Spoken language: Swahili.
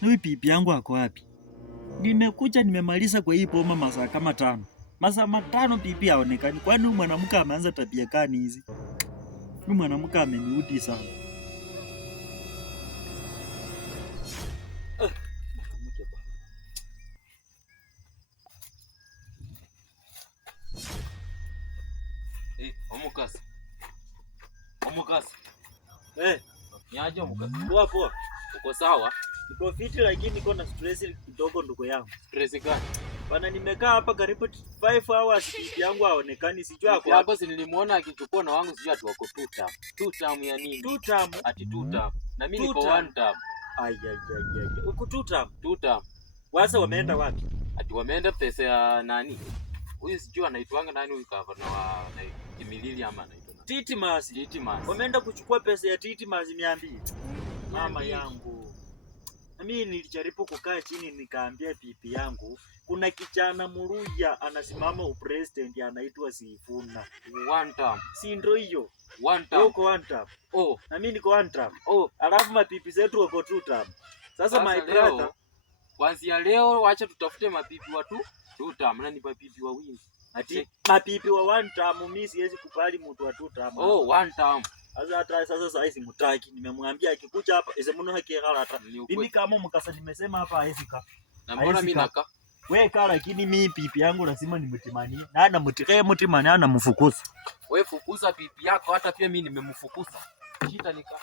Huyu bibi yangu ako wapi? Nimekuja nimemaliza kwa hii boma masaa kama 5. Masaa 5 bibi haonekani. Kwani huyu mwanamke ameanza tabia gani hizi? Huyu mwanamke ameniudhi sana. Omukasi. Niaje Omukasi? Poa poa. Uko sawa? Niko fiti lakini niko na stress kidogo ndugu yangu. Stress gani? Bana nimekaa hapa karibu 5 hours bibi yangu haonekani, sijui ako wapi. Hapo si nilimuona akichukua na wangu, sijui atu wako 2 term. 2 term ya nini? 2 term. Ati 2 term. Na mimi niko 1 term. Ai. Uko 2 term? 2 term. Wasa wameenda wapi? Ati wameenda pesa ya nani? Huyu sijui anaitwanga nani huyu gavana wa Kimilili ama anaitwa Titimas. Wameenda kuchukua pesa ya Titimas 200. Mama yangu. Na mimi nilijaribu kukaa chini nikaambia bibi yangu kuna kijana Muruya anasimama upresident anaitwa Sifuna. 1 term. Si ndio hiyo? 1 term. Uko 1 term. Oh, na mimi niko 1 term. Oh, alafu mapipi zetu wako 2 term. Sasa my brother, kuanzia leo acha tutafute mapipi wa 2 term na ni mapipi wawili. Ati mapipi wa 1 term mimi siwezi kubali mtu wa 2 term. Oh, 1 term. Sasa hizi mtaki, nimemwambia akikuja hapa isemuna hakika hata. Mimi kama mkasa nimesema hapa haifika. Na mbona mimi naka? Wewe kaa, lakini mimi pipi yangu lazima nimtimanie. Na ana mtikae mtimani ana mfukuza. Wewe fukuza pipi yako, hata pia mimi nimemfukuza. Shida nika